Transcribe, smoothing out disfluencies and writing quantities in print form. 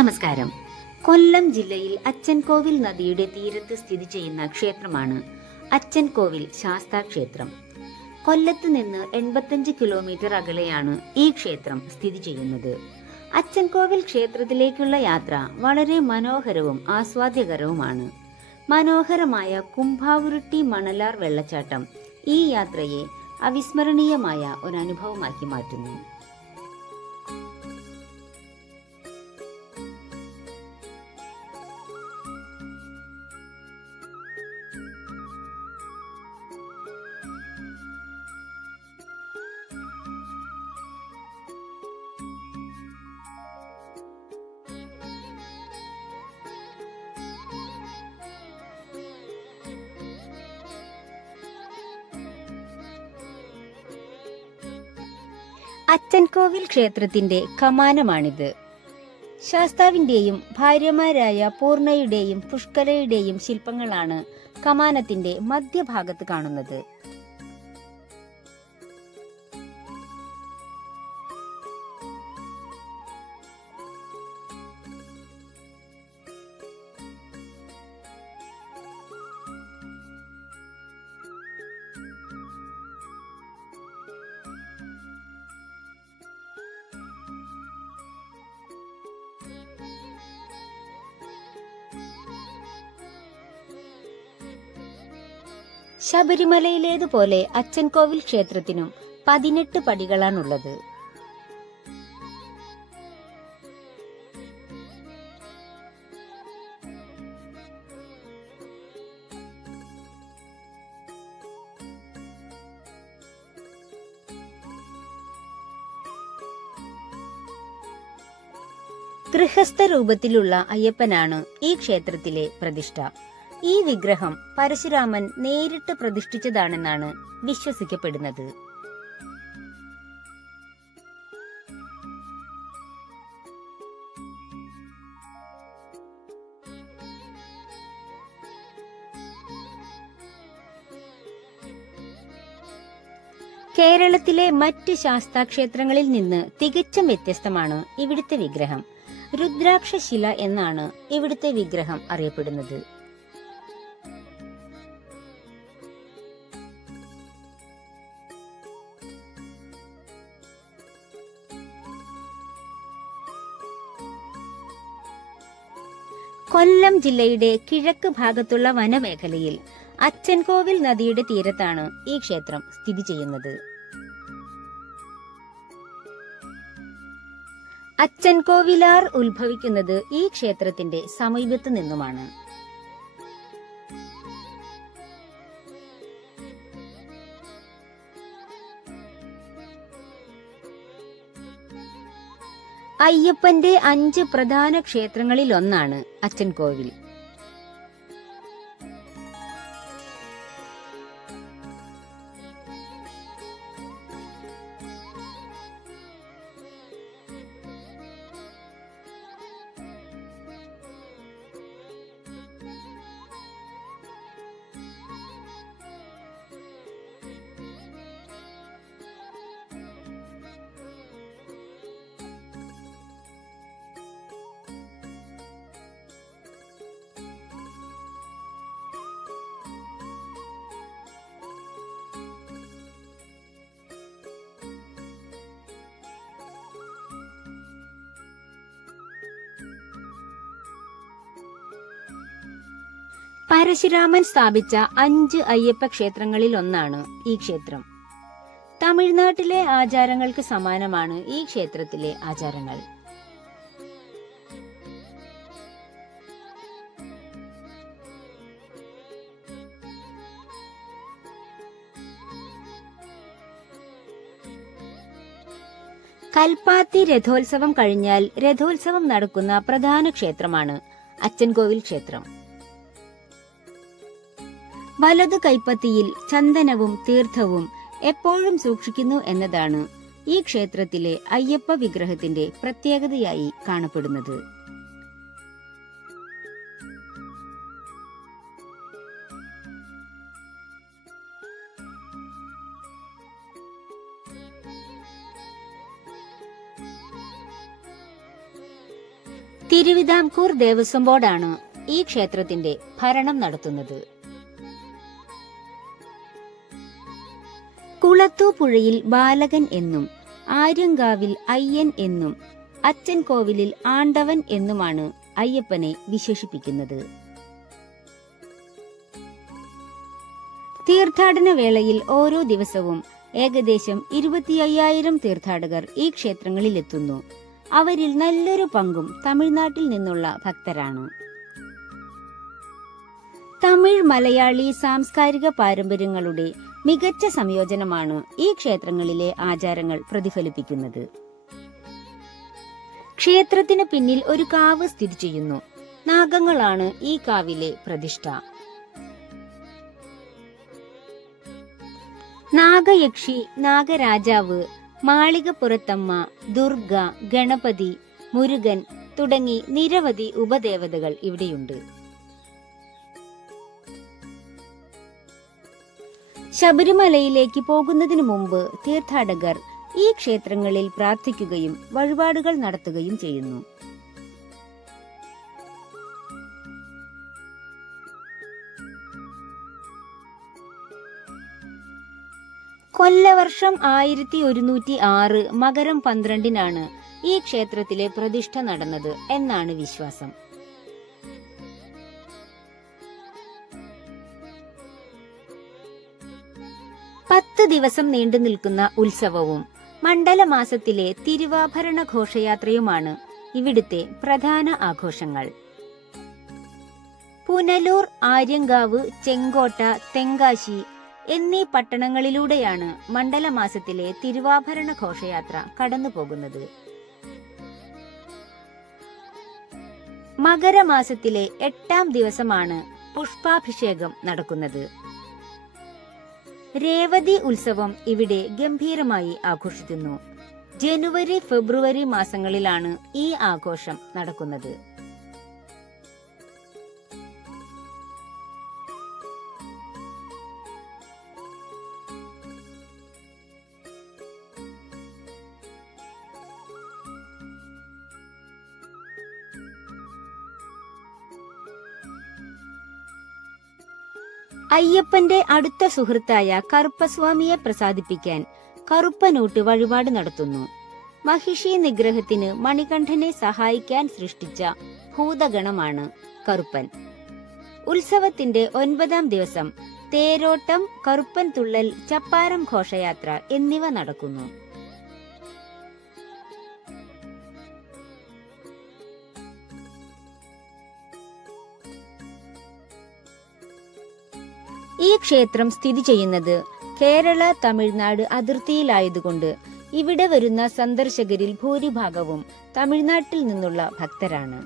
നമസ്കാരം. കൊല്ലം ജില്ലയിൽ അച്ചൻകോവിൽ നദിയുടെ തീരത്ത് സ്ഥിതി ചെയ്യുന്ന ക്ഷേത്രമാണ് അച്ചൻകോവിൽ ശാസ്താ ക്ഷേത്രം. കൊല്ലത്ത് നിന്ന് 85 കിലോമീറ്റർ അകലെയാണ് ഈ ക്ഷേത്രം സ്ഥിതി ചെയ്യുന്നത്. അച്ചൻകോവിൽ ക്ഷേത്രത്തിലേക്കുള്ള യാത്ര വളരെ മനോഹരവും ആസ്വാദ്യകരവുമാണ്. മനോഹരമായ കുംഭാവുരുട്ടി മണലാർ വെള്ളച്ചാട്ടം ഈ യാത്രയെ അവിസ്മരണീയമായ ഒരു അനുഭവമാക്കി മാറ്റുന്നു. അച്ചൻകോവിൽ ക്ഷേത്രത്തിന്റെ കമാനമാണിത്. ശാസ്താവിന്റെയും ഭാര്യമാരായ പൂർണ്ണയുടെയും പുഷ്കലയുടെയും ശില്പങ്ങളാണ് കമാനത്തിന്റെ മധ്യഭാഗത്ത് കാണുന്നത്. ശബരിമലയിലേതുപോലെ അച്ചൻകോവിൽ ക്ഷേത്രത്തിനും 18 പടികളാണുള്ളത്. ഗൃഹസ്ഥ രൂപത്തിലുള്ള അയ്യപ്പനാണ് ഈ ക്ഷേത്രത്തിലെ പ്രതിഷ്ഠ. ഈ വിഗ്രഹം പരശുരാമൻ നേരിട്ട് പ്രതിഷ്ഠിച്ചതാണെന്നാണ് വിശ്വസിക്കപ്പെടുന്നത്. കേരളത്തിലെ മറ്റ് ശാസ്താക്ഷേത്രങ്ങളിൽ നിന്ന് തികച്ചും വ്യത്യസ്തമാണ് ഇവിടുത്തെ വിഗ്രഹം. രുദ്രാക്ഷശില എന്നാണ് ഇവിടുത്തെ വിഗ്രഹം അറിയപ്പെടുന്നത്. കൊല്ലം ജില്ലയുടെ കിഴക്ക് ഭാഗത്തുള്ള വനമേഖലയിൽ അച്ചൻകോവിൽ നദിയുടെ തീരത്താണ് ഈ ക്ഷേത്രം സ്ഥിതി ചെയ്യുന്നത്. അച്ചൻകോവിലാർ ഉത്ഭവിക്കുന്നത് ഈ ക്ഷേത്രത്തിന്റെ സമീപത്തു നിന്നുമാണ്. അയ്യപ്പന്റെ 5 പ്രധാന ക്ഷേത്രങ്ങളിൽ ഒന്നാണ് അച്ചൻകോവിൽ. പരശുരാമൻ സ്ഥാപിച്ച 5 അയ്യപ്പ ക്ഷേത്രങ്ങളിൽ ഒന്നാണ് ഈ ക്ഷേത്രം. തമിഴ്നാട്ടിലെ ആചാരങ്ങൾക്ക് സമാനമാണ് ഈ ക്ഷേത്രത്തിലെ ആചാരങ്ങൾ. കൽപ്പാത്തി രഥോത്സവം കഴിഞ്ഞാൽ രഥോത്സവം നടക്കുന്ന പ്രധാന ക്ഷേത്രമാണ് അച്ചൻകോവിൽ ക്ഷേത്രം. വലതു കൈപ്പത്തിയിൽ ചന്ദനവും തീർത്ഥവും എപ്പോഴും സൂക്ഷിക്കുന്നു എന്നതാണ് ഈ ക്ഷേത്രത്തിലെ അയ്യപ്പ വിഗ്രഹത്തിന്റെ പ്രത്യേകതയായി കാണപ്പെടുന്നത്. തിരുവിതാംകൂർ ദേവസ്വം ബോർഡാണ് ഈ ക്ഷേത്രത്തിന്റെ ഭരണം നടത്തുന്നത്. കുളത്തൂപ്പുഴയിൽ ബാലകൻ എന്നും ആര്യങ്കാവിൽ അയ്യൻ എന്നും അച്ചൻകോവിലിൽ ആണ്ടവൻ എന്നുമാണ് അയ്യപ്പനെ വിശേഷിപ്പിക്കുന്നത്. തീർത്ഥാടന വേളയിൽ ഓരോ ദിവസവും ഏകദേശം 25,000 തീർത്ഥാടകർ ഈ ക്ഷേത്രങ്ങളിലെത്തുന്നു. അവരിൽ നല്ലൊരു പങ്കും തമിഴ്നാട്ടിൽ നിന്നുള്ള ഭക്തരാണ്. തമിഴ് മലയാളി സാംസ്കാരിക പാരമ്പര്യങ്ങളുടെ മികച്ച സംയോജനമാണ് ഈ ക്ഷേത്രങ്ങളിലെ ആചാരങ്ങൾ പ്രതിഫലിപ്പിക്കുന്നത്. ക്ഷേത്രത്തിന് പിന്നിൽ ഒരു കാവ് സ്ഥിതി ചെയ്യുന്നു. നാഗങ്ങളാണ് ഈ കാവിലെ പ്രതിഷ്ഠ. നാഗയക്ഷി, നാഗരാജാവ്, മാളികപ്പുറത്തമ്മ, ദുർഗ, ഗണപതി, മുരുകൻ തുടങ്ങി നിരവധി ഉപദേവതകൾ ഇവിടെയുണ്ട്. ശബരിമലയിലേക്ക് പോകുന്നതിനു മുമ്പ് തീർത്ഥാടകർ ഈ ക്ഷേത്രങ്ങളിൽ പ്രാർത്ഥിക്കുകയും വഴിപാടുകൾ നടത്തുകയും ചെയ്യുന്നു. കൊല്ലവർഷം 1106 മകരം 12-നാണ് ഈ ക്ഷേത്രത്തിലെ പ്രതിഷ്ഠ നടന്നത് എന്നാണ് വിശ്വാസം. പത്ത് ദിവസം നീണ്ടു നിൽക്കുന്ന ഉത്സവവും മണ്ഡലമാസത്തിലെ തിരുവാഭരണ ഘോഷയാത്രയുമാണ് ഇവിടുത്തെ പ്രധാന ആഘോഷങ്ങൾ. പുനലൂർ, ആര്യങ്കാവ്, ചെങ്കോട്ട, തെങ്കാശി എന്നീ പട്ടണങ്ങളിലൂടെയാണ് മണ്ഡലമാസത്തിലെ തിരുവാഭരണ ഘോഷയാത്ര കടന്നുപോകുന്നത്. മകരമാസത്തിലെ 8-ാം ദിവസമാണ് പുഷ്പാഭിഷേകം നടക്കുന്നത്. രേവതി ഉത്സവം ഇവിടെ ഗംഭീരമായി ആഘോഷിക്കുന്നു. ജനുവരി, ഫെബ്രുവരി മാസങ്ങളിലാണ് ഈ ആഘോഷം നടക്കുന്നത്. അയ്യപ്പന്റെ അടുത്ത സുഹൃത്തായ കറുപ്പസ്വാമിയെ പ്രസാദിപ്പിക്കാൻ കറുപ്പനൂട്ട് വഴിപാട് നടത്തുന്നു. മഹിഷി നിഗ്രഹത്തിന് മണികണ്ഠനെ സഹായിക്കാൻ സൃഷ്ടിച്ച ഭൂതഗണമാണ് കറുപ്പൻ. ഉത്സവത്തിന്റെ 9-ാം ദിവസം തേരോട്ടം, കറുപ്പൻ തുള്ളൽ, ചപ്പാരം ഘോഷയാത്ര എന്നിവ നടക്കുന്നു. ഈ ക്ഷേത്രം സ്ഥിതി ചെയ്യുന്നത് കേരള തമിഴ്നാട് അതിർത്തിയിലായതുകൊണ്ട് ഇവിടെ വരുന്ന സന്ദർശകരിൽ ഭൂരിഭാഗവും തമിഴ്നാട്ടിൽ നിന്നുള്ള ഭക്തരാണ്.